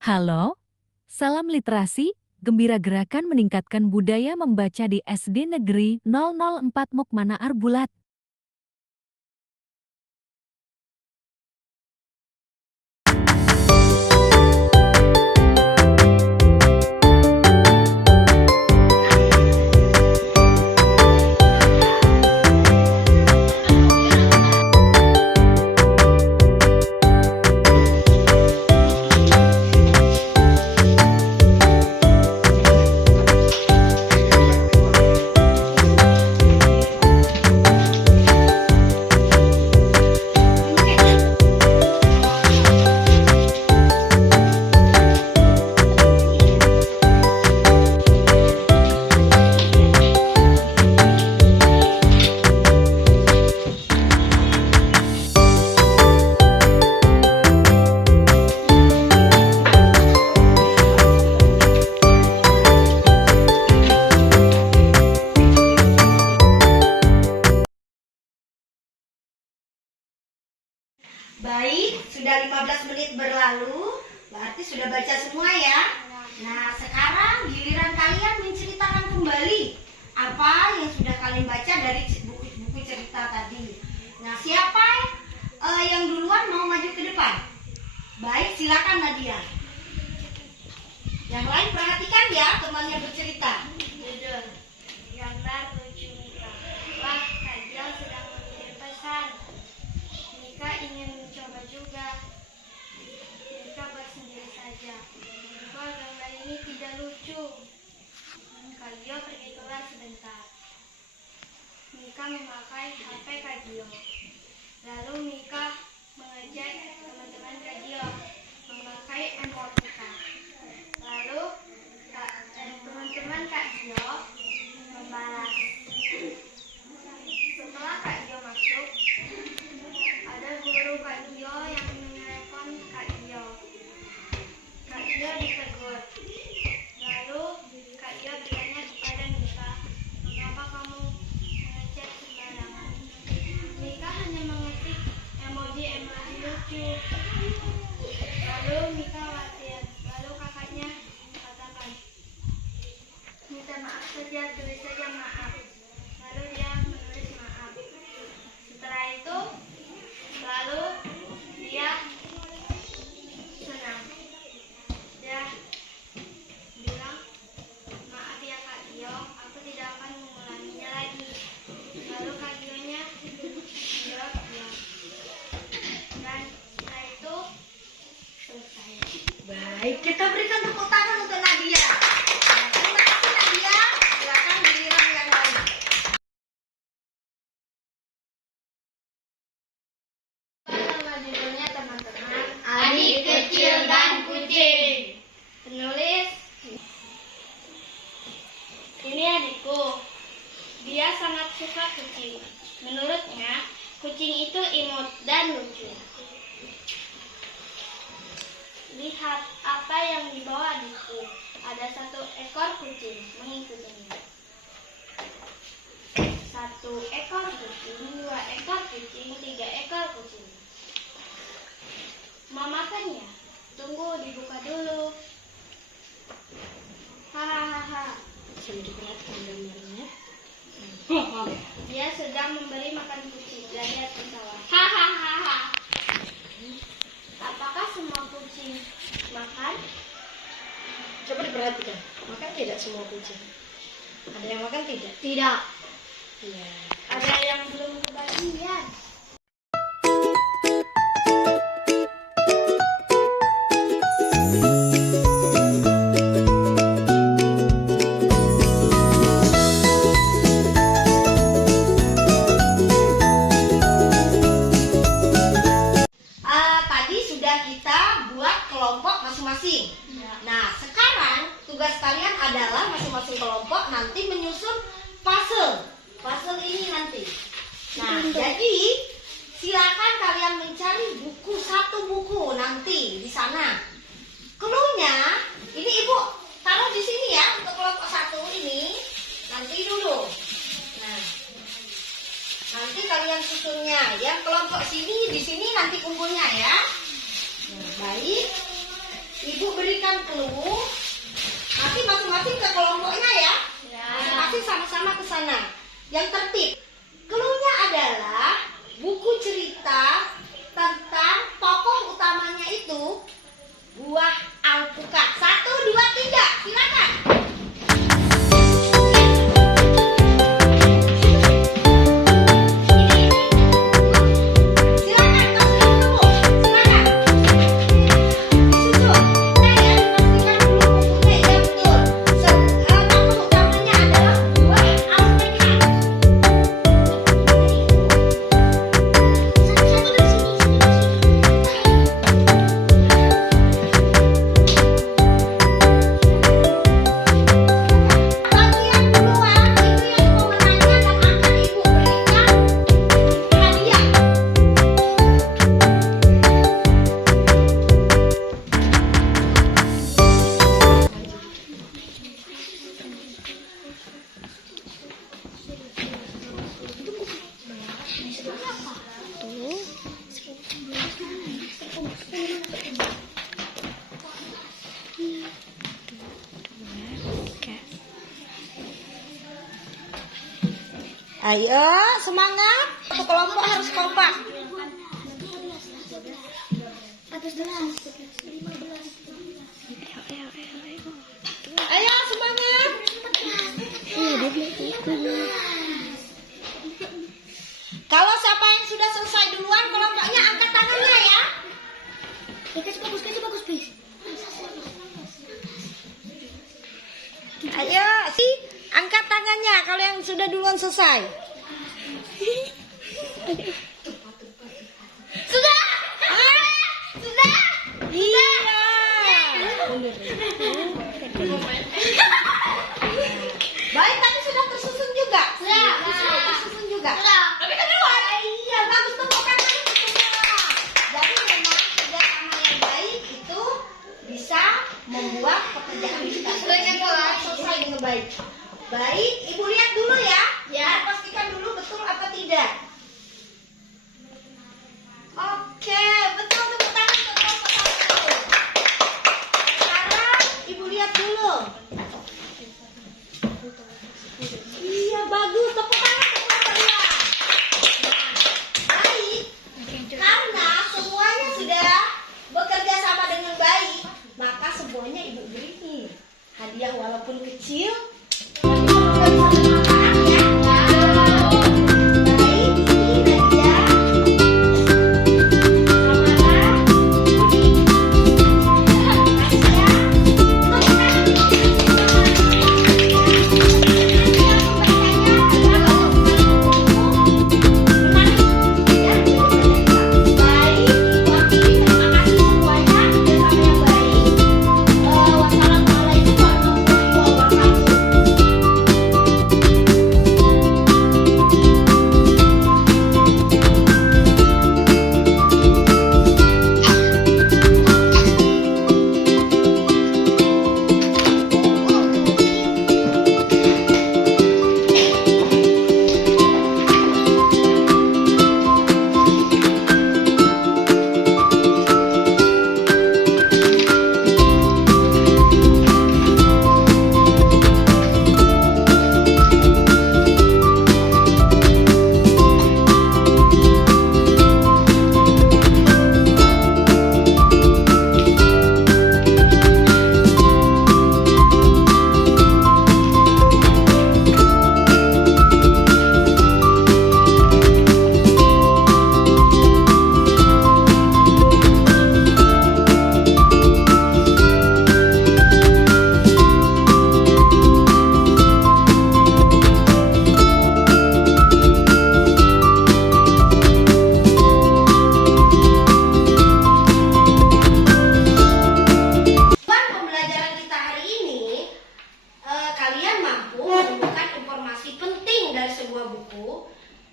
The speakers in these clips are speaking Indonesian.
Halo, salam literasi, gembira gerakan meningkatkan budaya membaca di SD Negeri 004 Mukmana Arbulat. Baik, sudah 15 menit berlalu, berarti sudah baca semua ya. Nah, sekarang giliran kalian menceritakan kembali apa yang sudah kalian baca dari buku cerita tadi. Nah, siapa yang duluan mau maju ke depan? Baik, silakan Nadia. Yang lain perhatikan ya, temannya bercerita. Judul gambar lucu Mika. Wah, Kak Jill sedang mengirim pesan. Mika ingin mencoba juga. Mika buat sendiri saja. Wah, gambar ini tidak lucu. Kak Jill pergi keluar sebentar. Mika memakai HP Kak Jill. Lalu Mika mengejek teman-teman Kak Jill memakai emoticon. Lalu teman-teman Kak Jill membalas. Setelah Kak Jill masuk, ada guru Kak Jill yang menelpon Kak Jill. Kak Jill ditegur. Lalu Kak Jill bertanya kepada Mika, "Mengapa kamu mengecek sembarangan?" Mika hanya mengetik emoji-emoji lucu. Lalu Mika khawatir. Lalu kakaknya katakan, "Minta maaf saja, tulis saja maaf." Lalu dia menulis maaf. Setelah itu, lalu dia senang. Dia bilang, "Maaf ya Kak Gio, aku tidak akan mengulanginya lagi." Lalu Kak Gionya menjawab ya. Dan setelah itu selesai. Baik, kita berikan tepuk tangan untuk Nadia. Nah, terima kasih Nadia. Silakan giliran yang lain. Nama judulnya teman-teman, Adik Kecil dan Kucing. Penulis, ini adikku. Dia sangat suka kucing. Menurutnya, kucing itu imut dan lucu. Lihat apa yang dibawa adikku. Ada 1 ekor kucing mengikutinya. 1 ekor kucing, 2 ekor kucing, 3 ekor kucing. Mau makan ya? Tunggu, dibuka dulu. Hahaha. Coba diperhatikan gambarnya. Dia sedang memberi makan kucing dan dia tertawa. Hahaha. Apakah semua kucing makan? Coba diperhatikan. Makan tidak semua kucing? Ada yang makan tidak? Tidak. Iya. Ada yang belum kebagian. Tadi sudah kita buat kelompok masing-masing. Nah, sekarang tugas kalian adalah masing-masing kelompok nanti menyusun puzzle. Puzzle ini nanti. Nah, jadi silakan kalian mencari satu buku nanti di sana. Cluenya, ini Ibu taruh di sini ya untuk kelompok 1 ini. Nanti dulu. Nah, nanti kalian susunnya. Yang kelompok sini di sini nanti kumpulnya ya. Nah, baik. Ibu beri memberikan clue. Nanti masing-masing ke kelompoknya ya. Masing-masing sama-sama ke sana. Yang tertib. Clue-nya adalah buku cerita tentang tokoh utamanya itu buah alpukat. 1, 2, 3. Silakan. Ayo, semangat. Satu kelompok harus kompak. Ayo, semangat. Kalau siapa yang sudah selesai duluan kelompoknya angkat tangannya ya. Ayo, angkat tangannya kalau yang sudah duluan selesai. Sudah? Sudah? Iya. Baik, tapi sudah tersusun juga. Sudah tersusun juga. Tapi keduluan. Iya, bagus, tepuk tangan semua. Jadi memang kerjasama yang baik itu bisa membuat pekerjaan kita selesai dengan baik. Baik, Ibu lihat dulu ya. Pastikan dulu betul apa tidak. Oke, betul, tepuk tangan untuk kelompok 1. Sekarang Ibu lihat dulu. Iya, bagus, tepuk tangan untuk kelompok 2. Baik, karena semuanya sudah bekerja sama dengan baik, maka semuanya Ibu beri nih hadiah walaupun kecil.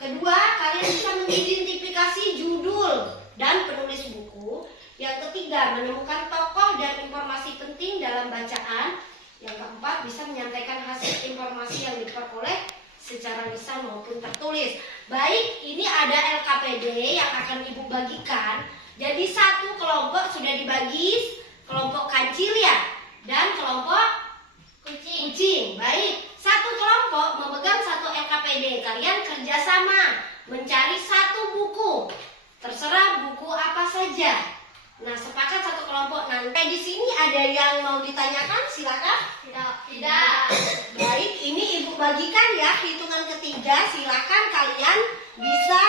Kedua, kalian bisa mengidentifikasi judul dan penulis buku. Yang ketiga, menemukan tokoh dan informasi penting dalam bacaan. Yang keempat, bisa menyampaikan hasil informasi yang diperoleh secara lisan maupun tertulis. Baik, ini ada LKPD yang akan Ibu bagikan. Jadi satu kelompok sudah dibagi kelompok kancil ya. Terserah buku apa saja. Nah, sepakat satu kelompok. Nanti di sini ada yang mau ditanyakan, silakan. Tidak. Baik, ini Ibu bagikan ya, hitungan ketiga. Silakan kalian bisa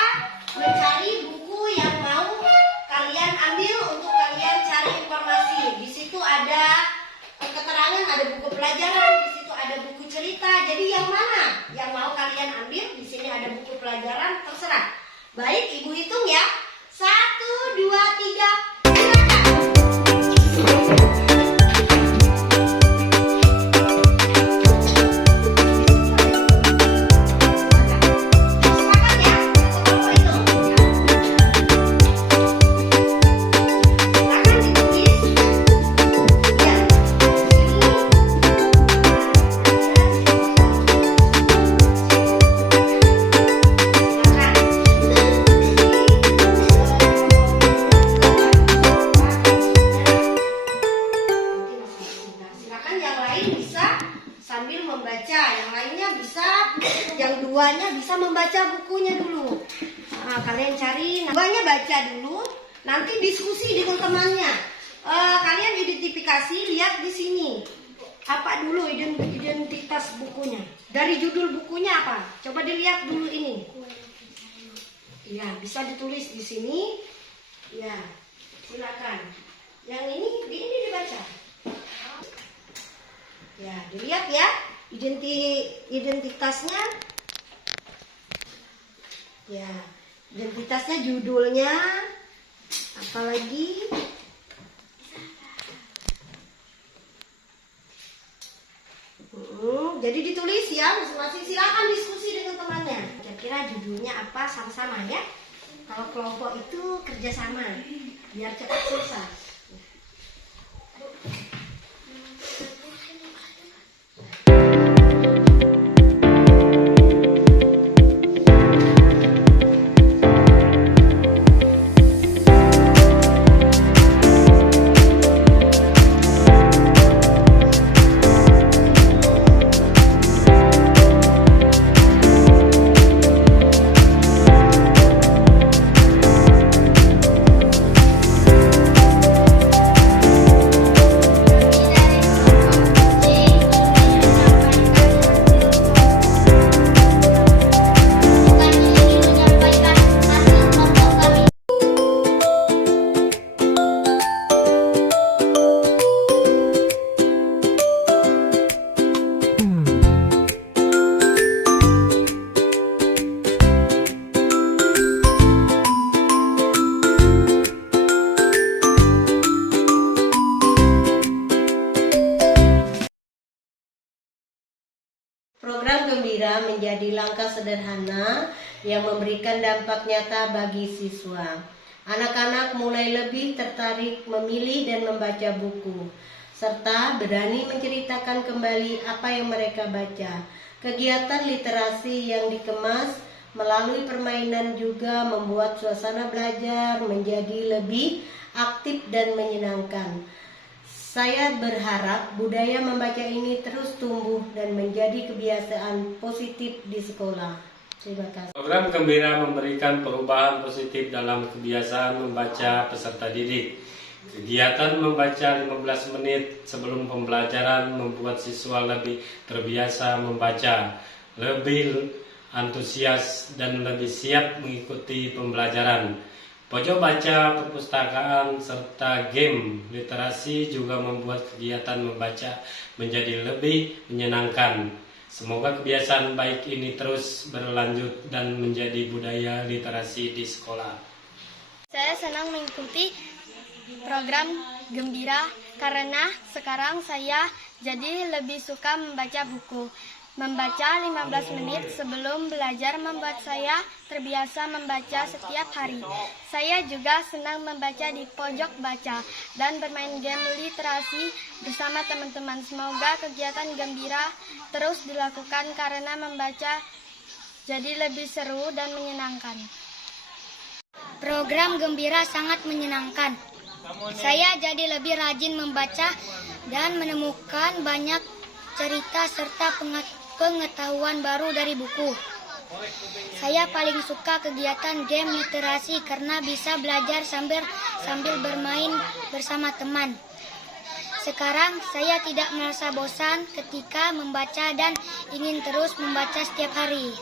mencari buku yang mau kalian ambil untuk kalian cari informasi. Di situ ada keterangan, ada buku pelajaran, di situ ada buku cerita. Jadi yang mana yang mau kalian ambil? Di sini ada buku pelajaran, terserah. Baik, Ibu hitung ya. 1, 2, 3. Sambil membaca, yang lainnya bisa, yang duanya bisa membaca bukunya dulu. Nah, kalian cari, duanya baca dulu, nanti diskusi dengan temannya. Kalian identifikasi, lihat di sini. Apa dulu identitas bukunya? Dari judul bukunya apa? Coba dilihat dulu ini. Ya, bisa ditulis di sini. Ya, silakan. Yang ini dibaca. Ya, dilihat ya identitasnya. Ya, identitasnya, judulnya, apalagi. Jadi ditulis ya, masing-masing. Silakan diskusi dengan temannya. Kira-kira judulnya apa, sama-sama ya. Kalau kelompok itu kerjasama, biar cepat selesai. Program Gembira menjadi langkah sederhana yang memberikan dampak nyata bagi siswa. Anak-anak mulai lebih tertarik memilih dan membaca buku, serta berani menceritakan kembali apa yang mereka baca. Kegiatan literasi yang dikemas melalui permainan juga membuat suasana belajar menjadi lebih aktif dan menyenangkan. Saya berharap budaya membaca ini terus tumbuh dan menjadi kebiasaan positif di sekolah. Terima kasih. Program Gembira memberikan perubahan positif dalam kebiasaan membaca peserta didik. Kegiatan membaca 15 menit sebelum pembelajaran membuat siswa lebih terbiasa membaca, lebih antusias dan lebih siap mengikuti pembelajaran. Pojok baca, perpustakaan, serta game literasi juga membuat kegiatan membaca menjadi lebih menyenangkan. Semoga kebiasaan baik ini terus berlanjut dan menjadi budaya literasi di sekolah. Saya senang mengikuti program Gembira karena sekarang saya jadi lebih suka membaca buku. Membaca 15 menit sebelum belajar membuat saya terbiasa membaca setiap hari. Saya juga senang membaca di pojok baca dan bermain game literasi bersama teman-teman. Semoga kegiatan Gembira terus dilakukan karena membaca jadi lebih seru dan menyenangkan. Program Gembira sangat menyenangkan. Saya jadi lebih rajin membaca dan menemukan banyak cerita serta pengetahuan baru dari buku. Saya paling suka kegiatan game literasi karena bisa belajar sambil bermain bersama teman. Sekarang saya tidak merasa bosan ketika membaca dan ingin terus membaca setiap hari.